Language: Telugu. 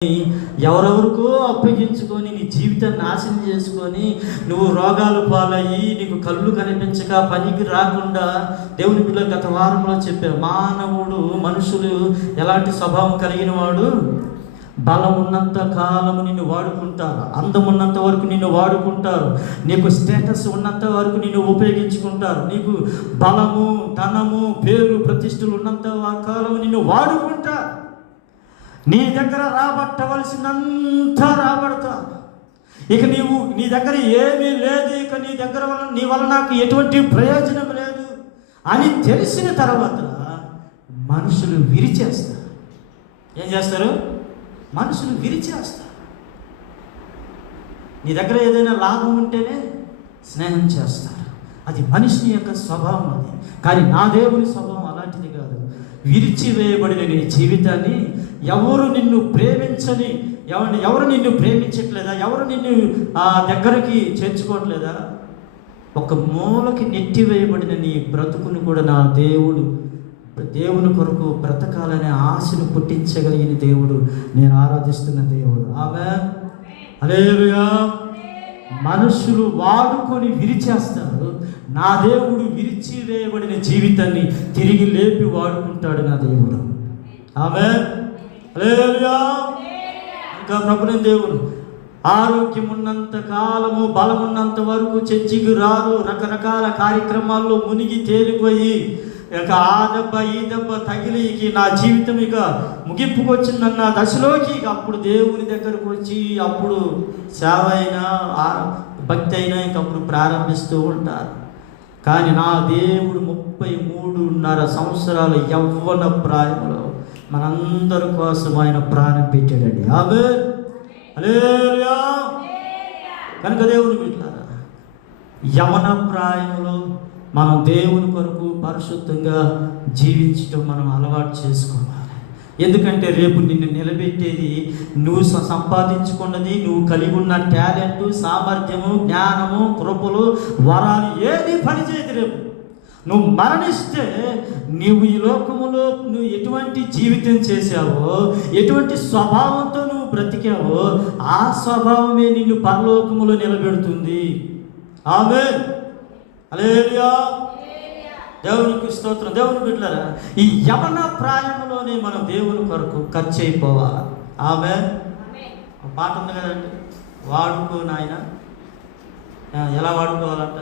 ఎవరెవరికో అప్పగించుకొని నీ జీవితాన్ని నాశనం చేసుకొని నువ్వు రోగాలు పాలయ్యి నీకు కళ్ళు కనిపించక పనికి రాకుండా దేవుని బిడ్డలు గత వారంలో చెప్పారు. మానవుడు మనుషులు ఎలాంటి స్వభావం కలిగిన వాడు? బలం ఉన్నంత కాలము నిన్ను వాడుకుంటారు, అందం ఉన్నంత వరకు నిన్ను వాడుకుంటారు, నీకు స్టేటస్ ఉన్నంత వరకు నిన్ను ఉపయోగించుకుంటారు, నీకు బలము ధనము పేరు ప్రతిష్టలు ఉన్నంత కాలము నిన్ను వాడుకుంటారు. నీ దగ్గర రాబట్టవలసినంత రాబడతా. ఇక నీ దగ్గర ఏమీ లేదు, ఇక నీ వల్ల నాకు ఎటువంటి ప్రయోజనం లేదు అని తెలిసిన తర్వాత మనుషులు విరిచేస్తారు. ఏం చేస్తారు? మనుషులు విరిచేస్తారు. నీ దగ్గర ఏదైనా లాభం ఉంటేనే స్నేహం చేస్తారు. అది మనిషి యొక్క స్వభావం. అది కానీ నా దేవుని స్వభావం అలాంటిది కాదు. విరిచివేయబడిన నీ జీవితాన్ని ఎవరు నిన్ను ప్రేమించని, ఎవరు నిన్ను ప్రేమించట్లేదా, ఎవరు నిన్ను దగ్గరికి చేర్చుకోవట్లేదా, ఒక మూలకి నెట్టివేయబడిన నీ బ్రతుకుని కూడా నా దేవుని కొరకు బ్రతకాలనే ఆశను పుట్టించగలిగిన దేవుడు, నేను ఆరాధిస్తున్న దేవుడు. ఆమేన్, హల్లెలూయా. మనుషులు వాడుకొని విరిచేస్తారు, నా దేవుడు విరిచివేయబడిన జీవితాన్ని తిరిగి లేపి వాడుకుంటాడు నా దేవుడు. ఆమేన్, హల్లెలూయా. ఇంకా ప్రభుని దేవుడు ఆరోగ్యం ఉన్నంత కాలము, బలం ఉన్నంత వరకు చర్చికి రారు, రకరకాల కార్యక్రమాల్లో మునిగి తేలిపోయి ఇక ఆ దెబ్బ ఈ దెబ్బ తగిలి నా జీవితం ఇక ముగింపుకు వచ్చిందన్న దశలోకి అప్పుడు దేవుని దగ్గరకు వచ్చి అప్పుడు సేవ అయినా భక్తి అయినా ఇంకప్పుడు ప్రారంభిస్తూ ఉంటారు. కానీ నా దేవుడు 33.5 సంవత్సరాల యవ్వన ప్రాయంలో మనందరి కోసం ఆయన ప్రాణం పెట్టాడండి. ఆమేన్, హల్లెలూయా. కనుక దేవుని బిడ్డలారా, యవ్వన ప్రాయంలో మనం దేవుని కొరకు పరిశుద్ధంగా జీవించటం మనం అలవాటు చేసుకోవాలి. ఎందుకంటే రేపు నిన్ను నిలబెట్టేది నువ్వు సంపాదించుకున్నది, నువ్వు కలిగి ఉన్న టాలెంట్, సామర్థ్యము, జ్ఞానము, కృపలు, వరాలు ఏది పనిచేయదు. రేపు నువ్వు మరణిస్తే నువ్వు ఈ లోకములో నువ్వు ఎటువంటి జీవితం చేశావో, ఎటువంటి స్వభావంతో నువ్వు బ్రతికావో ఆ స్వభావమే నిన్ను పరలోకములో నిలబెడుతుంది. ఆమేన్, హల్లెలూయా. దేవునికి స్తోత్రం. దేవుని బిడ్డలారా, ఈ యవన ప్రాయంలోనే మనం దేవుని కొరకు ఖర్చు అయిపోవాలి. ఆమేన్. ఒక పాట ఉంది కదండి, వాడుకో నాయన. ఎలా వాడుకోవాలంట?